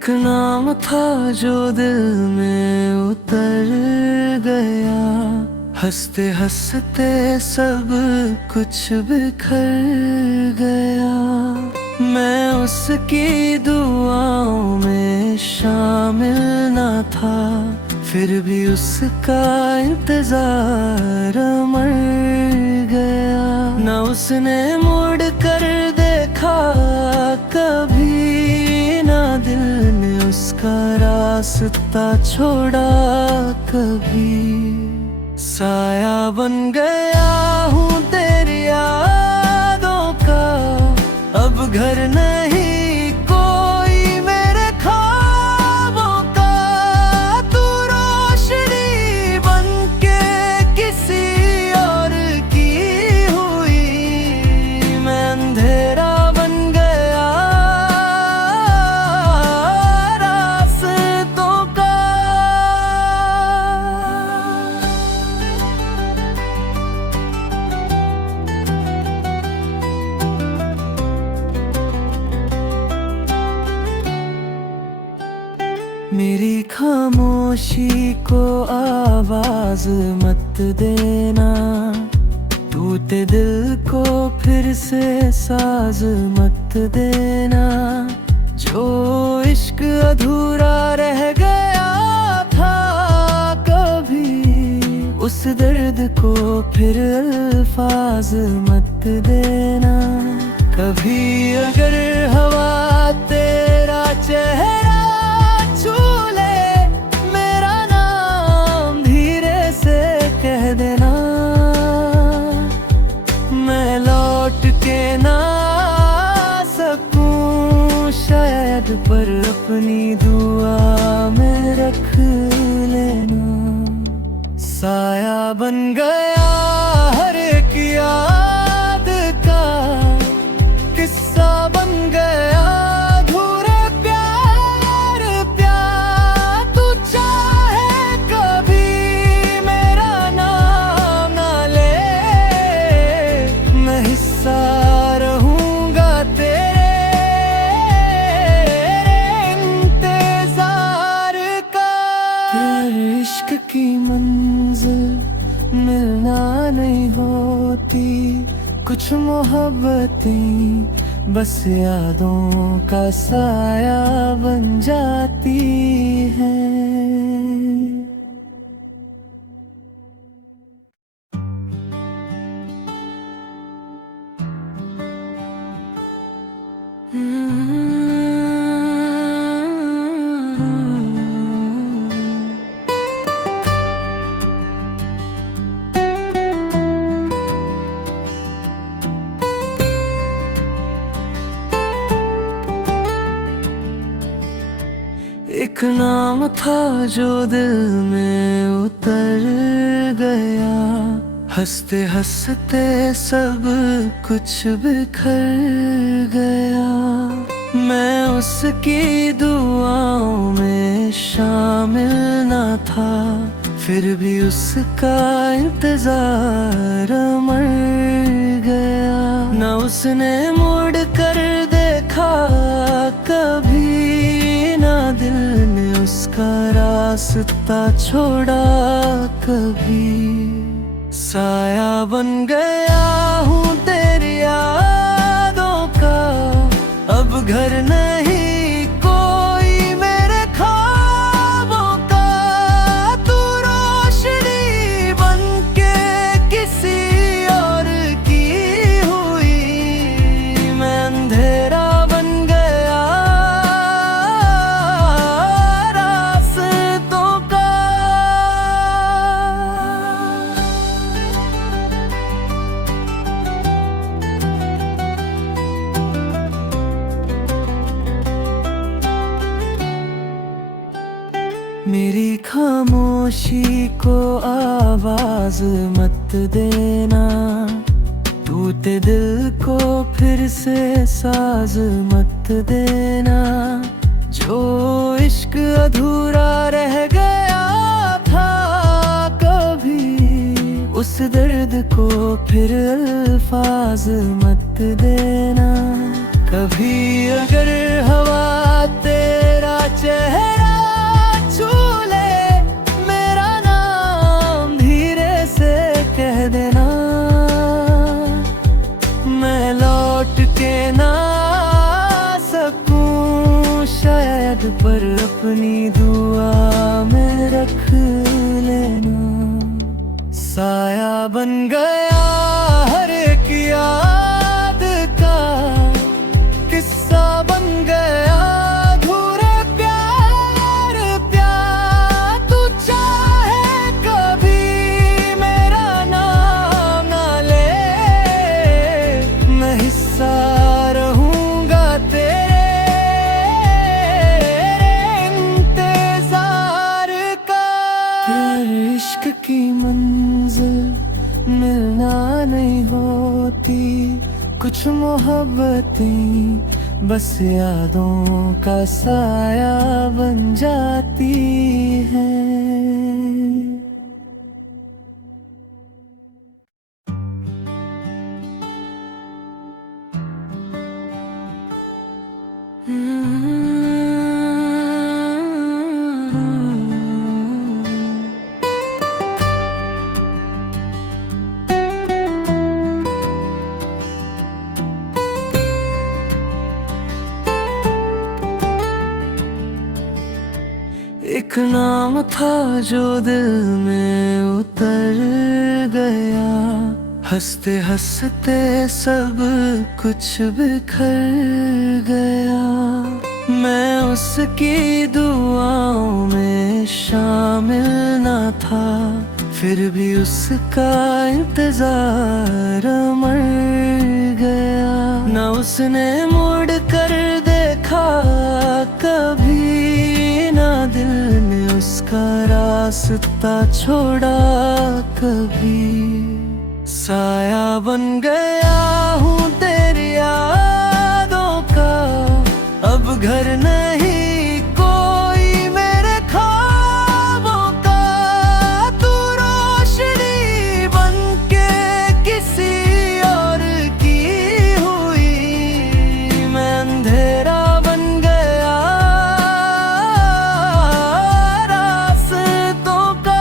एक नाम था जो दिल में उतर गया, हंसते हंसते सब कुछ बिखर गया। मैं उसकी दुआओं में शामिल न था, फिर भी उसका इंतजार मर गया। न उसने मुड़ कर देखा कभी, ना दिल ने उसका रास्ता छोड़ा कभी। साया बन गया हूँ तेरी यादों का, अब घर नहीं कोई मेरे ख्वाबों का। तू रोशनी बन के किसी और की हुई, मैं अंधेरा बन गया रास्तों का। मेरी खामोशी को आवाज मत देना, टूटे दिल को फिर से साज मत देना। जो इश्क अधूरा रह गया था कभी, उस दर्द को फिर अल्फाज मत देना। कभी अगर हवा तेरा चेहरा छू ले, मेरा नाम धीरे से कह देना। मैं लौट के ना आ सकूं शायद, पर अपनी दुआ में रख लेना। साया बन गया हर एक याद का, किस्सा बन गया अधूरे प्यार प्यार। तू चाहे कभी मेरा नाम ना ले, मैं हिस्सा रहूंगा तेरे इंतजार का। तेरे इश्क की मंजिल मिलना नहीं होती, कुछ मोहब्बतें बस यादों का साया बन जाती हैं। एक नाम था जो दिल में उतर गया, हंसते हंसते सब कुछ बिखर गया। मैं उसकी दुआओं में शामिल न था, फिर भी उसका इंतजार मर गया। न उसने मुड़ कर देखा कभी, ना दिल ने उसका रास्ता छोड़ा कभी। साया बन गया हूँ तेरी यादों का, अब घर नहीं कोई मेरे ख्वाबों का। तू रोशनी बन के किसी और की हुई, मैं अंधेरा बन गया रास्तों का। मेरी खामोशी को आवाज मत देना, टूटे दिल को फिर से साज मत देना। जो इश्क अधूरा रह गया था कभी, उस दर्द को फिर अल्फाज मत देना। कभी अगर हवा तेरा चेहरा छू ले, मेरा नाम धीरे से कह देना। मैं लौट के ना सकूं शायद, पर अपनी दुआ में रख लेना। साया बन गया हर एक याद का, किस्सा बन गया अधूरे प्यार प्यार। तू चाहे कभी मेरा नाम ना ले, मैं हिस्सा रहूंगा तेरे इंतजार का। इश्क की मंजिल मिलना नहीं होती, कुछ मोहब्बतें बस यादों का साया बन जाती हैं। एक नाम था जो दिल में उतर गया, हंसते हंसते सब कुछ बिखर गया। मैं उसकी दुआओं में शामिल न था, फिर भी उसका इंतजार मर गया। न उसने मुड़ कर देखा कभी, ना दिल ने उसका रास्ता छोड़ा कभी। साया बन गया हूँ तेरी यादों का, अब घर नहीं कोई मेरे ख्वाबों का। तू रोशनी बन के किसी और की हुई, मैं अंधेरा बन गया रास्तों का।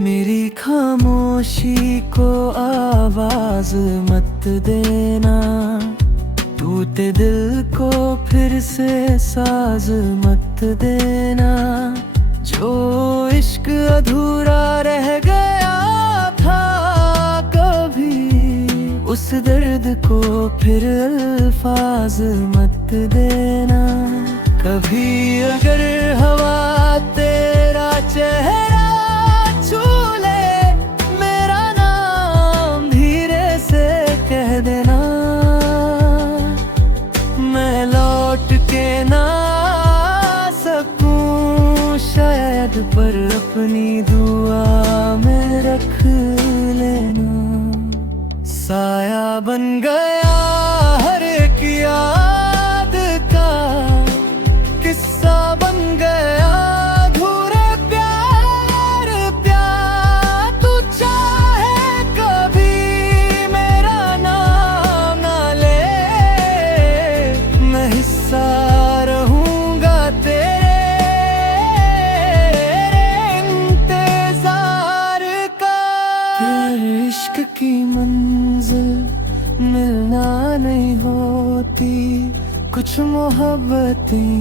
मेरी खामोशी को आवाज मत देना, टूटे दिल को फिर से साज मत देना। जो इश्क अधूरा रह गया था कभी, उस दर्द को फिर अल्फाज मत देना। कभी अगर हवा तेरा चेहरा छू ले, मेरा नाम धीरे से कह देना। मैं लौट के ना सकूं शायद, पर अपनी दुआ में रख लेना। साया बन गया हर एक याद का, किस्सा बन गया अधूरे प्यार प्यार। तू चाहे कभी मेरा नाम ना ले, मैं हिस्सा रहूंगा तेरे इंतजार का। इश्क की मंजिल मिलना नहीं होती, कुछ मोहब्बतें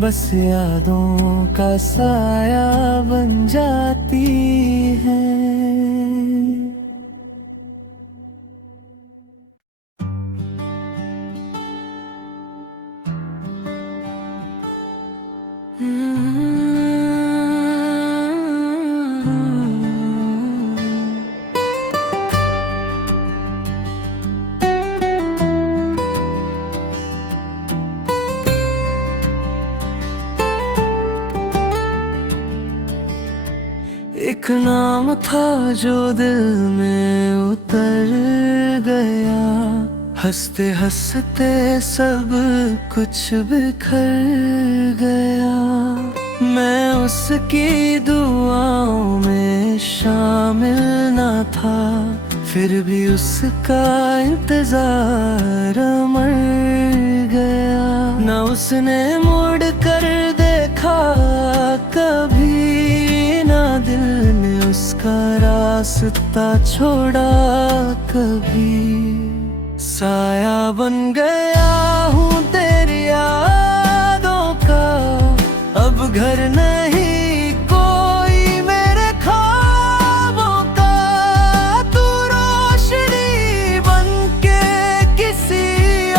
बस यादों का साया बन जाती हैं। एक नाम था जो दिल में उतर गया, हंसते हंसते सब कुछ बिखर गया। मैं उसकी दुआओं में शामिल ना था, फिर भी उसका इंतजार मर गया। ना उसने मुड़ कर देखा कभी, ना दिल ने उसका रास्ता छोड़ा कभी। साया बन गया हूँ तेरी यादों का, अब घर नहीं कोई मेरे ख्वाबों का। तू रोशनी बनके किसी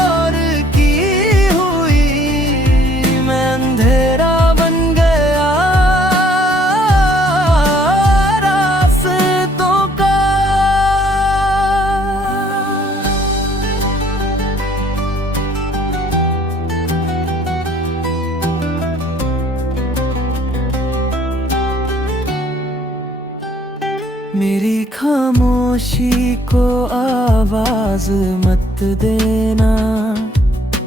और की हुई, मैं अंधेरा बन गया रास्तों का। मेरी खामोशी को आवाज मत देना,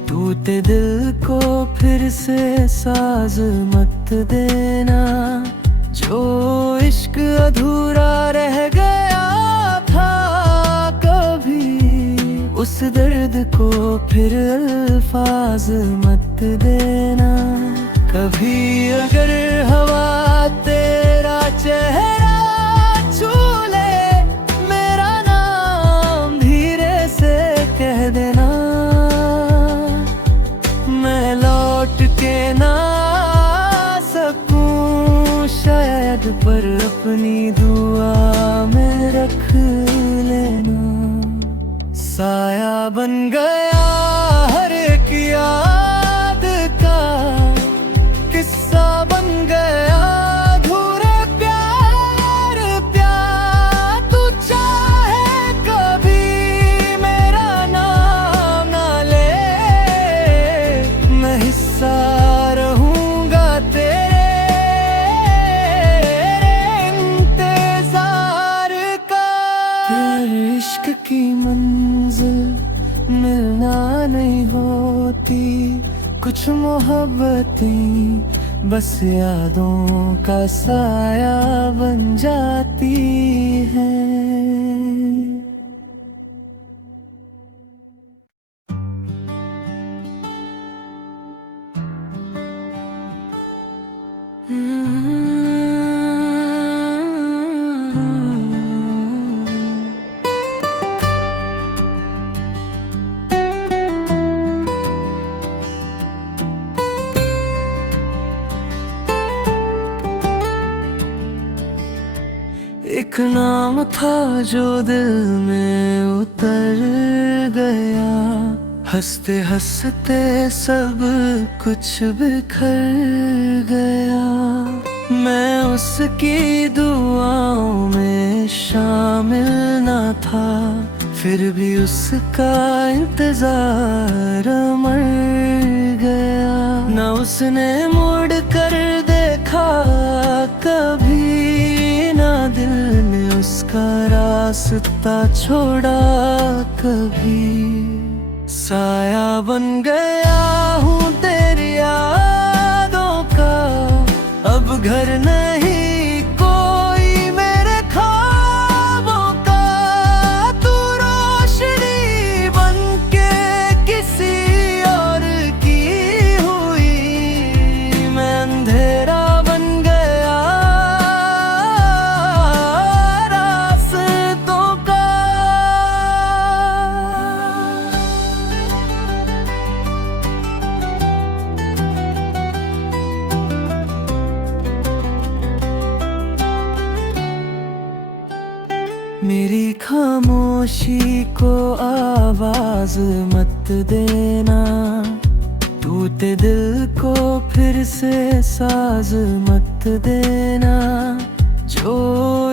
टूटे दिल को फिर से साज मत देना। जो इश्क अधूरा रह गया था कभी, उस दर्द को फिर अल्फाज मत देना। कभी अगर हवा तेरा चेहरा छू ले, मेरा नाम धीरे से कह देना। मैं लौट के ना सकूं शायद, पर अपनी दुआ में रख लेना। साया बन गया हर एक याद का, किस्सा बन गया अधूरे प्यार प्यार। तू चाहे कभी मेरा नाम ना ले, मैं हिस्सा रहूंगा तेरे इंतजार का। तेरे इश्क की मंजिल मिलना नहीं होती, कुछ मोहब्बतें बस यादों का साया बन जाती हैं। एक नाम था जो दिल में उतर गया, हंसते हंसते सब कुछ बिखर गया। मैं उसकी दुआओं में शामिल ना था, फिर भी उसका इंतजार मर गया। ना उसने मुड़ कर देखा कभी, ना दिल ने उसका रास्ता छोड़ा कभी। साया बन गया हूँ तेरी यादों का, अब घर नहीं कोई मेरे ख्वाबों का। तू रोशनी बनके किसी और की हुई, मैं अंधेरा बन गया रास्तों का। मेरी खामोशी को आवाज मत देना, टूटे दिल को फिर से साज मत देना। जो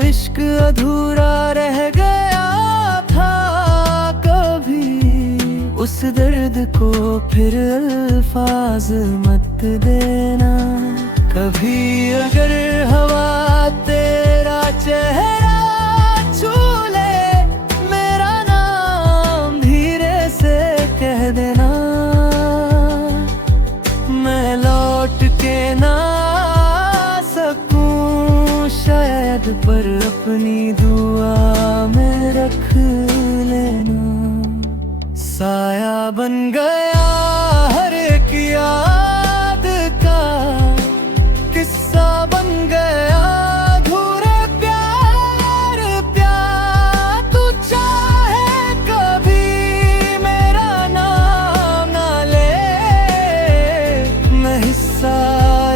इश्क अधूरा रह गया था कभी, उस दर्द को फिर अल्फाज मत देना। कभी अगर हवा तेरा चेहरा छू ले, मेरा नाम धीरे से कह देना। मैं लौट के ना बन गया हर एक याद का किस्सा बन गया अधूरे प्यार प्यार। तू चाहे कभी मेरा नाम ना ले, मैं हिस्सा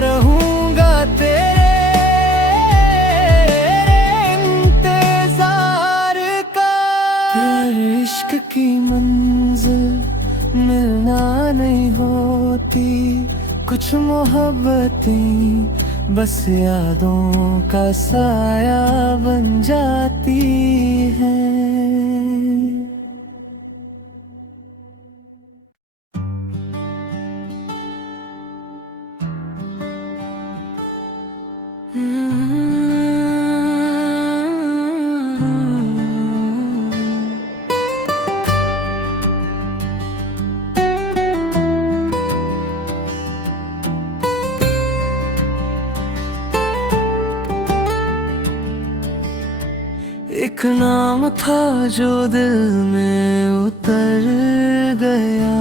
रहूंगा तेरे इंतजार का। इश्क की मंजिल मिलना नहीं होती, कुछ मोहब्बतें बस यादों का साया बन जाती हैं। एक नाम था जो दिल में उतर गया,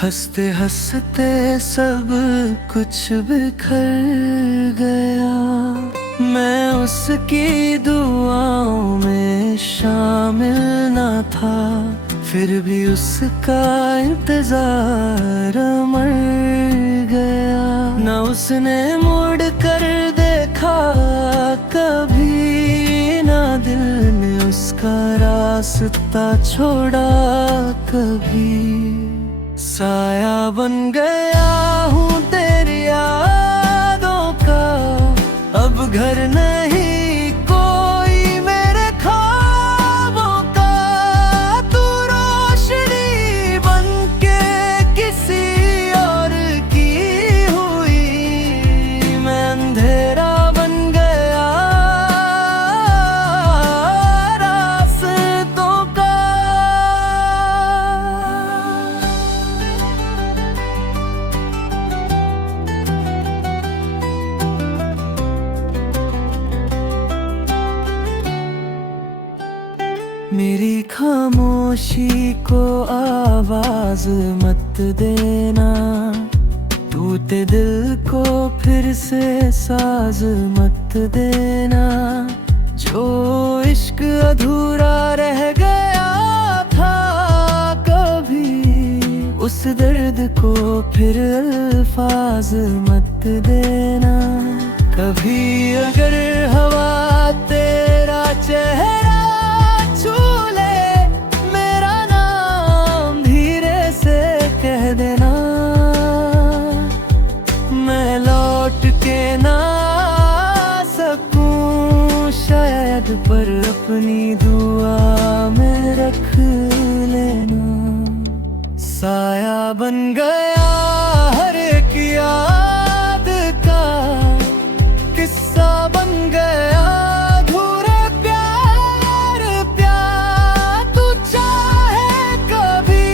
हंसते हंसते सब कुछ बिखर गया। मैं उसकी दुआओं में शामिल न था, फिर भी उसका इंतजार मर गया। न उसने मुड़ कर देखा कभी, ना दिल ने उसका रास्ता छोड़ा कभी। साया बन गया हूँ तेरी यादों का, अब घर नहीं कोई मेरे ख्वाबों का। तू रोशनी बनके किसी और की हुई, मैं अंधेरा बन गया रास्तों का। मेरी खामोशी को आवाज मत देना, टूटे दिल को फिर से साज मत देना। जो इश्क अधूरा रह गया था कभी, उस दर्द को फिर अल्फाज मत देना। कभी अगर हवा तेरा चेहरा कह देना, मैं लौट के ना सकूं शायद, पर अपनी दुआ में रख लेना। साया बन गया हर एक याद का किस्सा बन गया अधूरे प्यार प्यार। तू चाहे कभी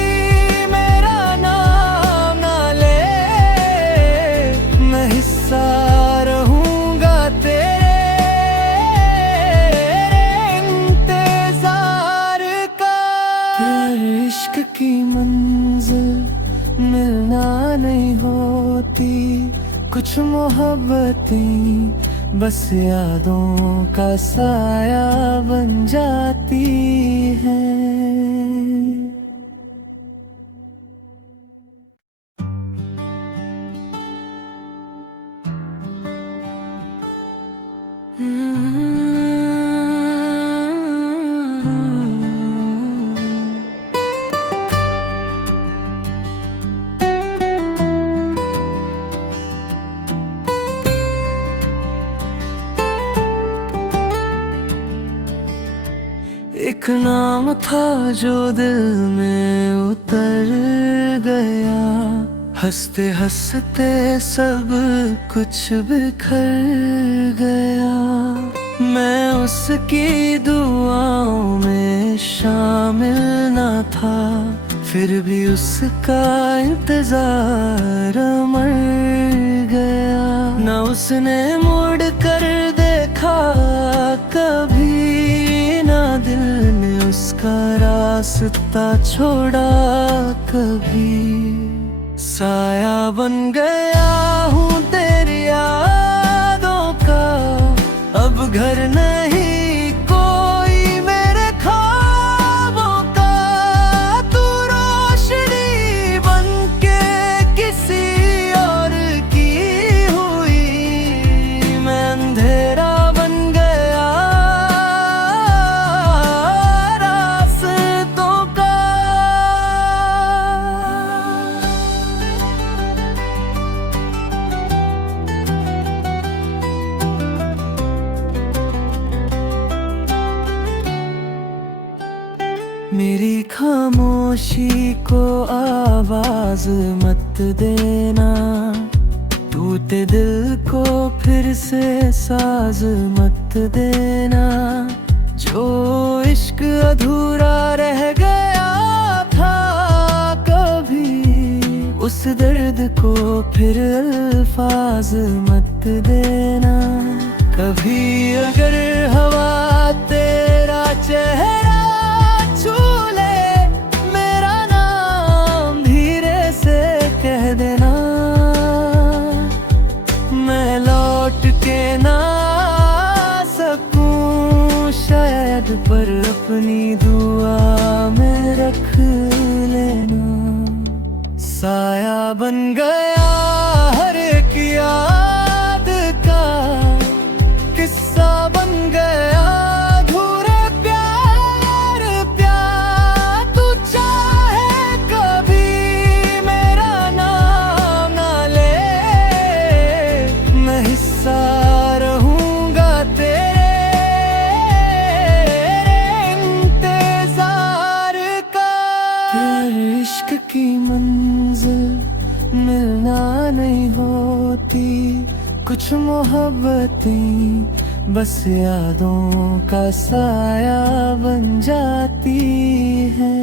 मेरा नाम ना ले, मैं हिस्सा रहूंगा तेरे इंतजार का। इश्क की मंजिल मिलना नहीं होती, कुछ मोहब्बतें बस यादों का साया बन जाती हैं। एक नाम था जो दिल में उतर गया, हंसते हंसते सब कुछ बिखर गया। मैं उसकी दुआओं में शामिल न था, फिर भी उसका इंतजार मर गया। न उसने मुड़ कर देखा कभी, ना दिल ने उसका उसका रास्ता छोड़ा कभी। साया बन गया हूँ तेरी यादों का, अब घर नहीं कोई मेरे ख्वाबों का। तू रोशनी बन के किसी और की हुई, मैं अंधेरा बन गया रास्तों का। मेरी खामोशी को आवाज मत देना, टूटे दिल को फिर से साज मत देना। जो इश्क अधूरा रह गया था कभी, उस दर्द को फिर अल्फाज मत देना। कभी अगर हवा तेरा चेहरा छू ले, मेरा नाम धीरे से कह देना। मैं लौट के ना सकूं शायद, पर अपनी दुआ में रख लेना। साया बन गया हर एक याद का, किस्सा बन गया अधूरे प्यार प्यार। तू चाहे कभी मेरा नाम ना ले, मैं हिस्सा रहूंगा तेरे इंतजार का। तेरे इश्क की मंजिल मिलना नहीं होती, कुछ मोहब्बतें बस यादों का साया बन जाती हैं।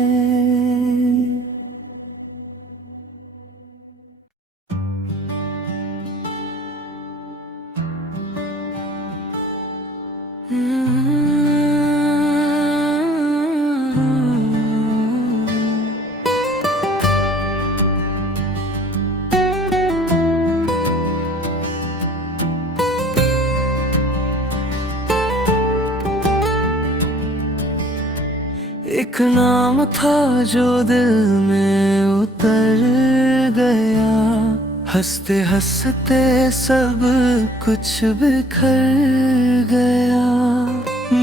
एक नाम था जो दिल में उतर गया, हंसते हंसते सब कुछ बिखर गया।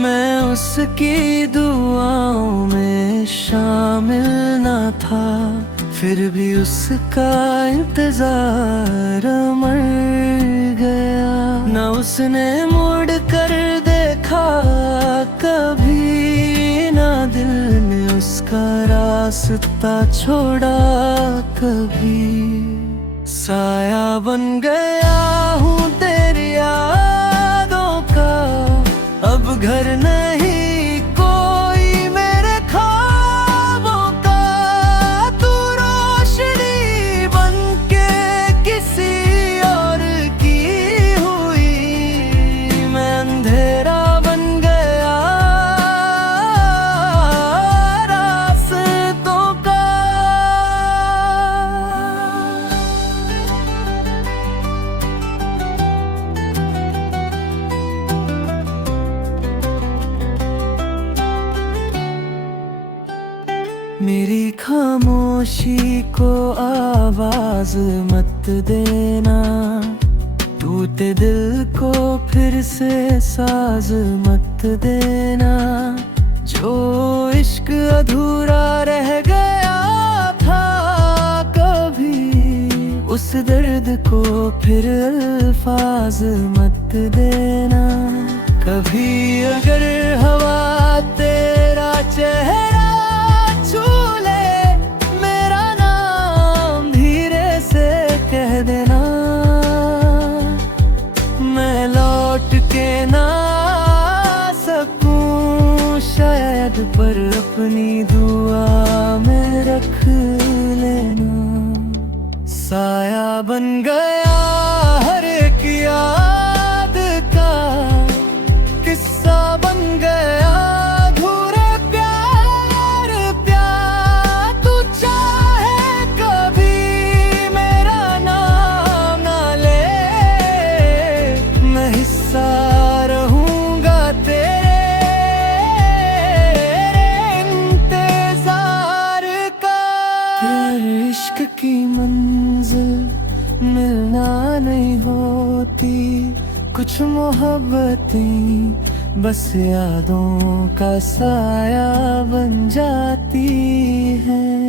मैं उसकी दुआओं में शामिल न था, फिर भी उसका इंतजार मर गया। न उसने मुड़ कर देखा कभी, ना दिल ने उसका रास्ता छोड़ा कभी। साया बन गया हूँ तेरी यादों का, अब घर नहीं कोई मेरे ख्वाबों का। तू रोशनी बन के किसी और की हुई, मैं अंधेरा बन गया रास्तों का। मेरी खामोशी को आवाज मत देना, टूटे दिल को फिर से साज मत देना। जो इश्क अधूरा रह गया था कभी, उस दर्द को फिर अल्फाज मत देना। कभी अगर हवा तेरा चेहरा छू ले, मेरा नाम धीरे से कह देना। मैं लौट के ना सकूं शायद, पर अपनी दुआ में रख लेना। साया बन गया हर एक याद का, किस्सा बन गया अधूरे प्यार कुछ मोहब्बतें बस यादों का साया बन जाती हैं।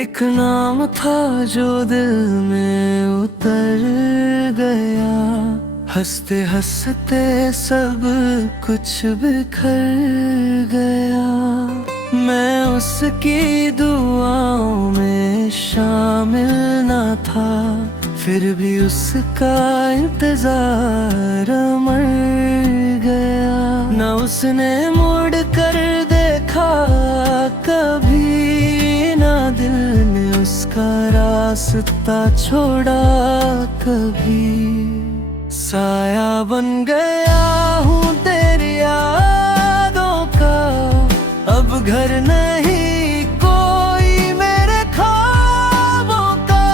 एक नाम था जो दिल में उतर गया, हंसते हंसते सब कुछ बिखर गया। मैं उसकी दुआओं में शामिल ना था, फिर भी उसका इंतजार मर गया। न उसने मुड़ कर देखा कभी, ना दिल ने उसका रास्ता छोड़ा कभी। साया बन गया हूँ तेरी यादों का, अब घर नहीं कोई मेरे ख्वाबों का।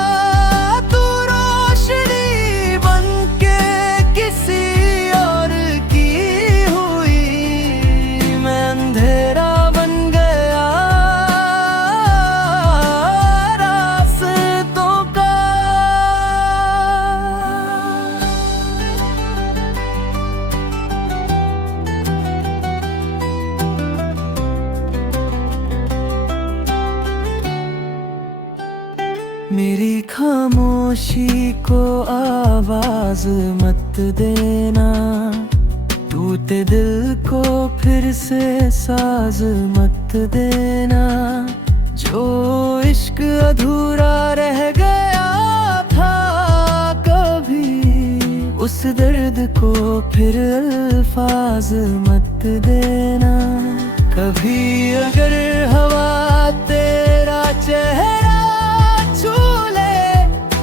तू रोशनी बन के किसी और की हुई, मैं अंधेरा बन गया रास्तों का। मेरी खामोशी को आवाज मत देना, टूटे दिल को फिर से साज मत देना। जो इश्क अधूरा रह गया था कभी, उस दर्द को फिर अल्फाज मत देना। कभी अगर हवा तेरा चेहरा छू ले,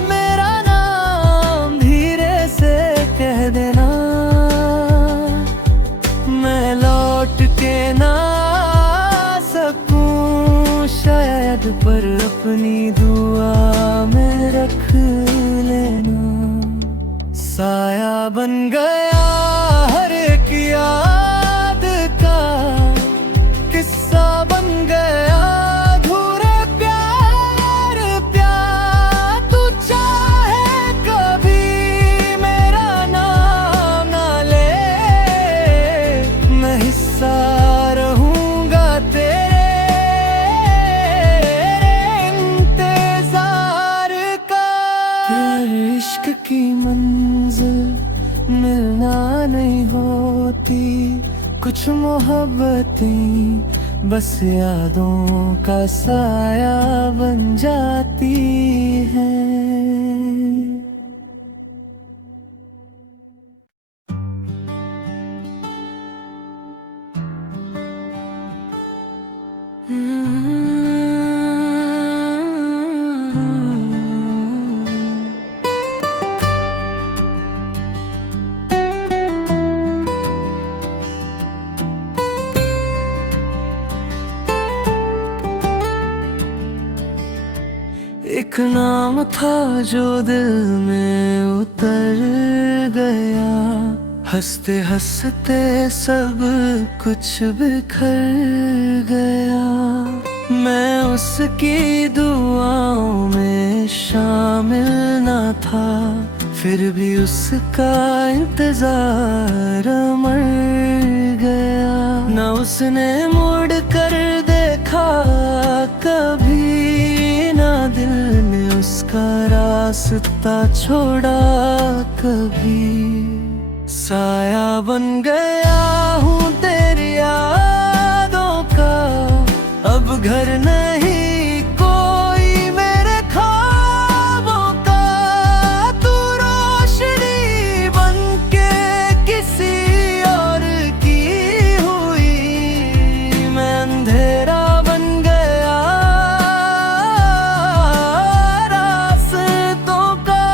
मेरा नाम धीरे से कह देना। मैं लौट के ना सकूं शायद, पर अपनी दुआ में रख लेना। साया बन गया हर एक याद का, किस्सा बन गया अधूरे प्यार प्यार। तू चाहे कभी मेरा नाम ना ले, मैं हिस्सा रहूंगा तेरे इंतजार का। तेरे इश्क की मंजिल मिलना नहीं होती, कुछ मोहब्बतें बस यादों का साया बन जाती हैं। एक नाम था जो दिल में उतर गया, हंसते हंसते सब कुछ बिखर गया। मैं उसकी दुआओं में शामिल ना था, फिर भी उसका इंतजार मर गया। न उसने मुड़ कर देखा कभी, ना दिल ने उसका रास्ता छोड़ा कभी। साया बन गया हूँ तेरी यादों का, अब घर नहीं कोई मेरे ख्वाबों का। तू रोशनी बन के किसी और की हुई, मैं अंधेरा बन गया रास्तों का।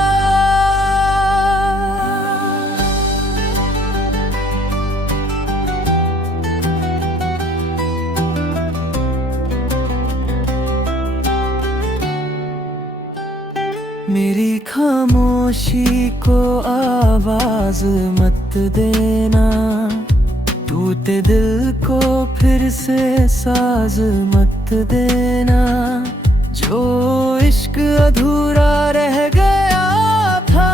मेरी खामोशी को आवाज मत देना, टूटे दिल को फिर से साज मत देना। जो इश्क अधूरा रह गया था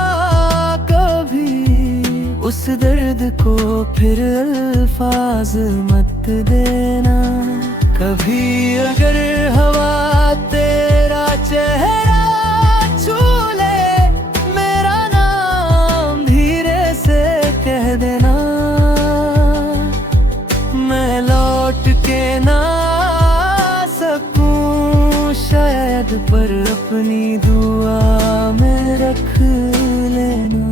कभी, उस दर्द को फिर अल्फाज मत देना। कभी अगर हवा तेरा चेहरा छू ले, मेरा नाम धीरे से कह देना। मैं लौट के ना सकूं शायद, पर अपनी दुआ में रख लेना।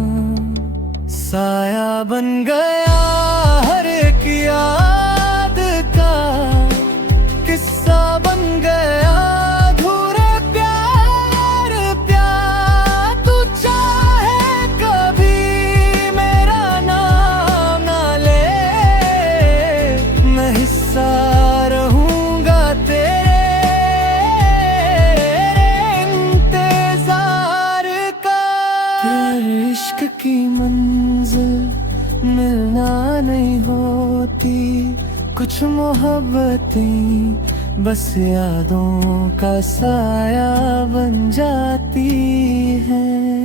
साया बन गया हर एक याद का, किस्सा बन गया अधूरे प्यार प्यार। तू चाहे कभी मेरा नाम ना ले, मैं हिस्सा रहूंगा तेरे इंतजार का। तेरे इश्क की मंजिल मिलना नहीं होती, कुछ मोहब्बतें बस यादों का साया बन जाती हैं।